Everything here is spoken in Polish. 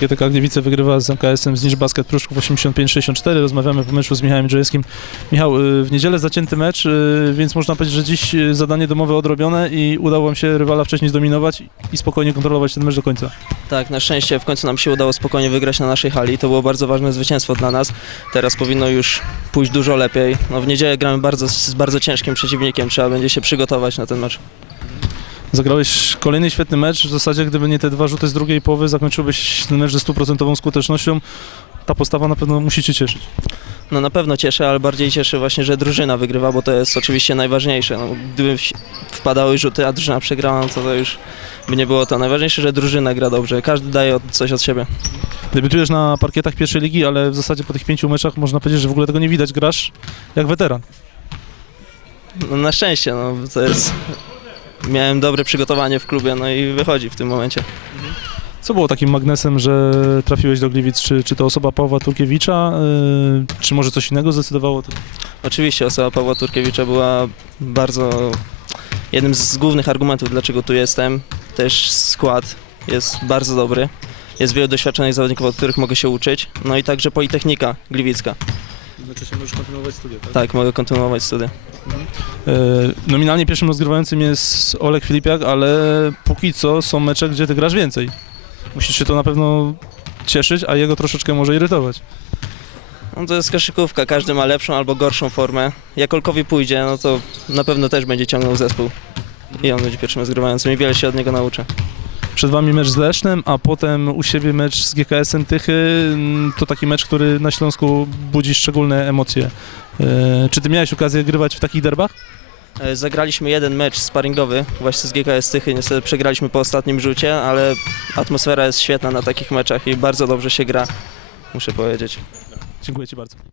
GTK Gliwice wygrywa z MKS-em z Niż Basket Pruszków 85-64. Rozmawiamy po meczu z Michałem Drzejewskim. Michał, y, w niedzielę zacięty mecz, y, więc można powiedzieć, że dziś y, zadanie domowe odrobione i udało wam się rywala wcześniej zdominować i spokojnie kontrolować ten mecz do końca. Tak, na szczęście w końcu nam się udało spokojnie wygrać na naszej hali. To było bardzo ważne zwycięstwo dla nas. Teraz powinno już pójść dużo lepiej. No, w niedzielę gramy bardzo, z bardzo ciężkim przeciwnikiem. Trzeba będzie się przygotować na ten mecz. Zagrałeś kolejny świetny mecz. W zasadzie, gdyby nie te dwa rzuty z drugiej połowy, zakończyłbyś ten mecz ze stuprocentową skutecznością. Ta postawa na pewno musi cię cieszyć. No na pewno cieszę, ale bardziej cieszę właśnie, że drużyna wygrywa, bo to jest oczywiście najważniejsze. No, gdyby wpadały rzuty, a drużyna przegrała, no to, to już by nie było to. Najważniejsze, że drużyna gra dobrze. Każdy daje coś od siebie. Debiutujesz na parkietach pierwszej ligi, ale w zasadzie po tych pięciu meczach można powiedzieć, że w ogóle tego nie widać. Grasz jak weteran. No, na szczęście, no to jest... Miałem dobre przygotowanie w klubie, no i wychodzi w tym momencie. Co było takim magnesem, że trafiłeś do Gliwic? Czy, czy to osoba Pawła Turkiewicza, yy, czy może coś innego zdecydowało? To? Oczywiście osoba Pawła Turkiewicza była bardzo jednym z głównych argumentów, dlaczego tu jestem. Też skład jest bardzo dobry. Jest wielu doświadczonych zawodników, od których mogę się uczyć. No i także Politechnika Gliwicka. Znaczy się możesz kontynuować studia, tak? Tak, mogę kontynuować studia. Yy, nominalnie pierwszym rozgrywającym jest Olek Filipiak, ale póki co są mecze, gdzie ty grasz więcej. Musisz się to na pewno cieszyć, a jego troszeczkę może irytować. No to jest koszykówka, każdy ma lepszą albo gorszą formę. Jak Olkowi pójdzie, no to na pewno też będzie ciągnął zespół. I on będzie pierwszym rozgrywającym i wiele się od niego nauczę. Przed wami mecz z Lesznem, a potem u siebie mecz z GKS-em Tychy. Mm, To taki mecz, który na Śląsku budzi szczególne emocje. Yy, Czy ty miałeś okazję grywać w takich derbach? E, Zagraliśmy jeden mecz sparingowy właśnie z GKS Tychy. Niestety przegraliśmy po ostatnim rzucie, ale atmosfera jest świetna na takich meczach i bardzo dobrze się gra, muszę powiedzieć. Dziękuję ci bardzo.